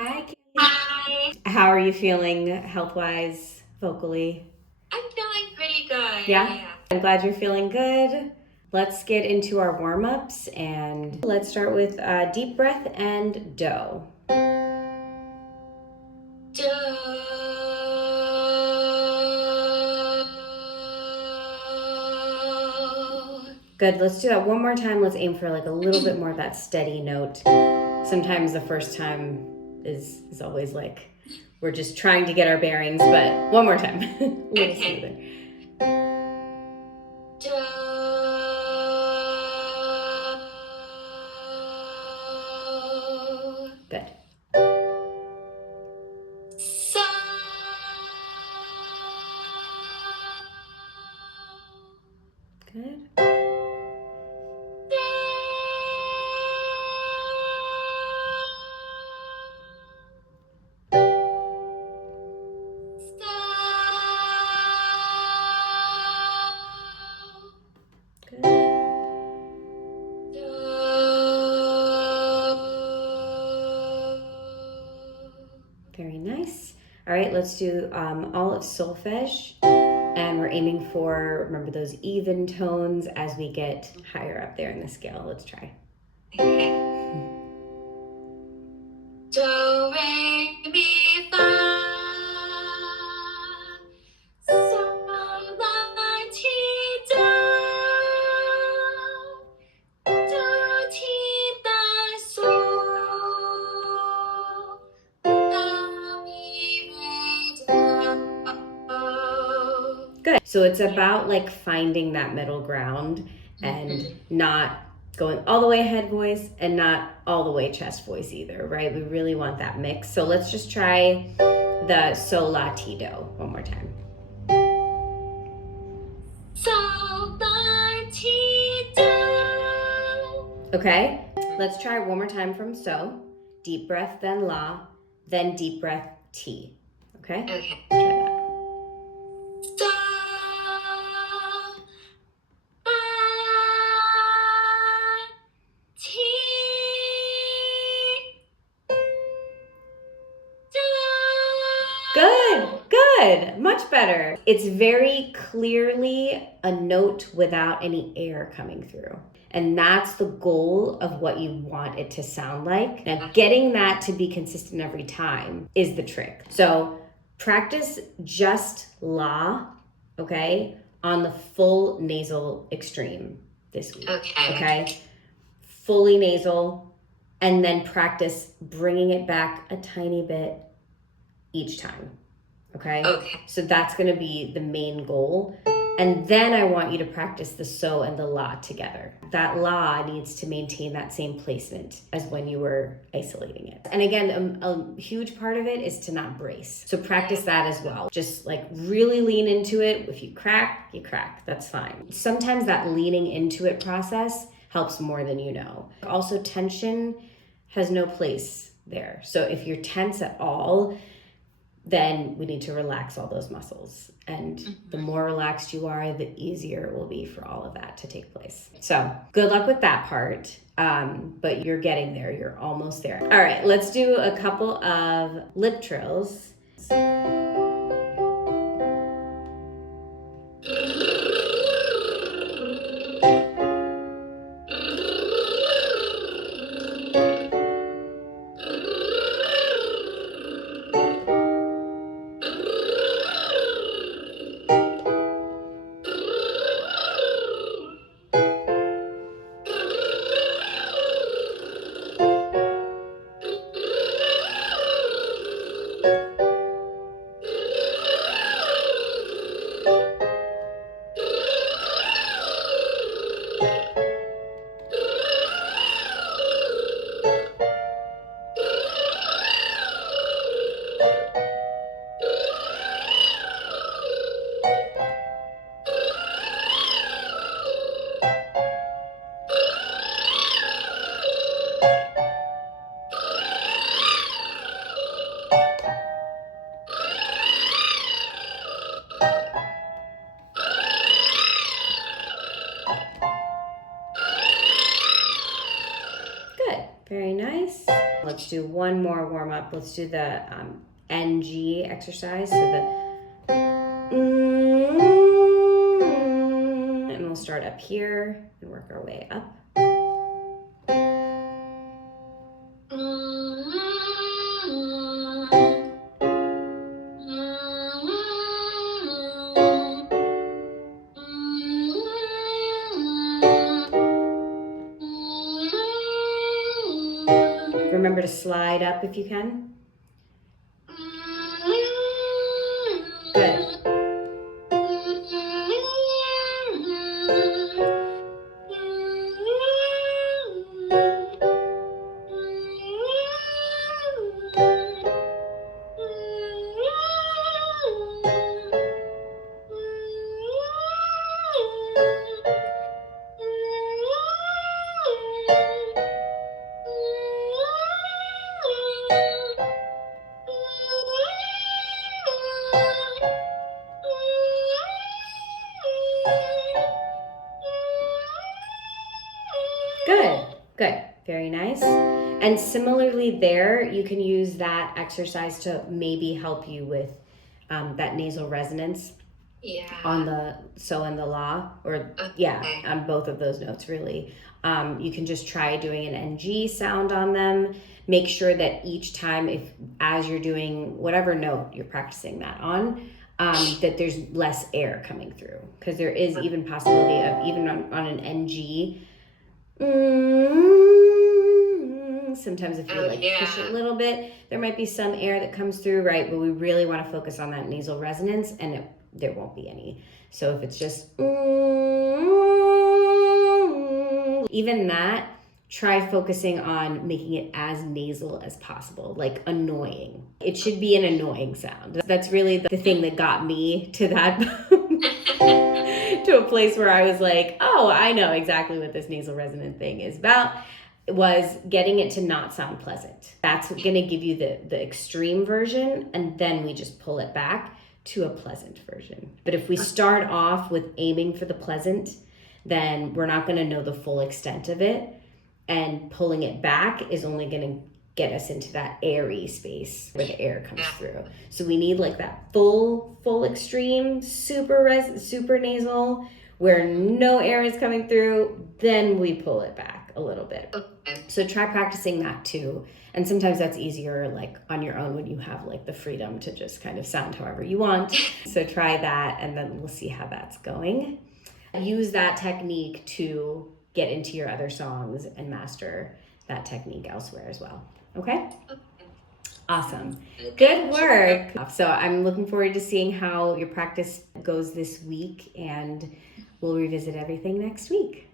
Hi, Kate. Hi. How are you feeling health-wise, vocally? I'm feeling pretty good. Yeah? Yeah. I'm glad you're feeling good. Let's get into our warm-ups and let's start with deep breath and do. Good, let's do that one more time. Let's aim for like a little bit more of that steady note. Sometimes the first time is always like we're just trying to get our bearings, but one more time. A little smoother. Good. Good. Very nice. All right, let's do all of Solfege. And we're aiming for, remember, those even tones as we get higher up there in the scale. Let's try. Okay. Do, re, mi, fa. Sol, la, ti, do. Do, ti, da, sol. La, mi, re, do. Good. So it's about like finding that middle ground and not going all the way head voice and not all the way chest voice either, right? We really want that mix. So let's just try the sol la ti do one more time. Sol, la, ti, do. Okay, let's try one more time from so. Deep breath, then la, then deep breath, ti. Okay? Okay. Let's try that. Sol, la, ti, do. Good, much better. It's very clearly a note without any air coming through. And that's the goal of what you want it to sound like. Now, getting that to be consistent every time is the trick. So practice just la, okay, on the full nasal extreme this week. Okay? Fully nasal, and then practice bringing it back a tiny bit each time. Okay? So that's going to be the main goal. And then I want you to practice the so and the la together. That la needs to maintain that same placement as when you were isolating it. And again, a huge part of it is to not brace. So practice that as well. Just like really lean into it. If you crack, you crack. That's fine. Sometimes that leaning into it process helps more than you know. Also, tension has no place there. So if you're tense at all, then we need to relax all those muscles. And the more relaxed you are, the easier it will be for all of that to take place. So good luck with that part. But you're getting there. You're almost there. All right, let's do a couple of lip trills. one more warm up. Let's do the NG exercise. So the and we'll start up here and work our way up. Remember to slide up if you can. Good. Good, good, very nice. And similarly there, you can use that exercise to maybe help you with that nasal resonance on the so and the la, or on both of those notes really. You can just try doing an NG sound on them. Make sure that each time, as you're doing whatever note you're practicing that on, that there's less air coming through, because there is even possibility of even on an NG. Sometimes if you push it a little bit, there might be some air that comes through, right? But we really want to focus on that nasal resonance, and there won't be any. So if it's just even that, try focusing on making it as nasal as possible, like annoying. It should be an annoying sound. That's really the thing that got me to that to a place where I was like, oh, I know exactly what this nasal resonant thing is about, was getting it to not sound pleasant. That's going to give you the extreme version, and then we just pull it back to a pleasant version. But if we start off with aiming for the pleasant, then we're not going to know the full extent of it, and pulling it back is only going to get us into that airy space where the air comes through. So we need like that full extreme, super nasal, where no air is coming through, then we pull it back a little bit. So try practicing that too. And sometimes that's easier like on your own when you have like the freedom to just kind of sound however you want. So try that, and then we'll see how that's going. Use that technique to get into your other songs and master that technique elsewhere as well. Okay? Awesome. Good work. So I'm looking forward to seeing how your practice goes this week, and we'll revisit everything next week.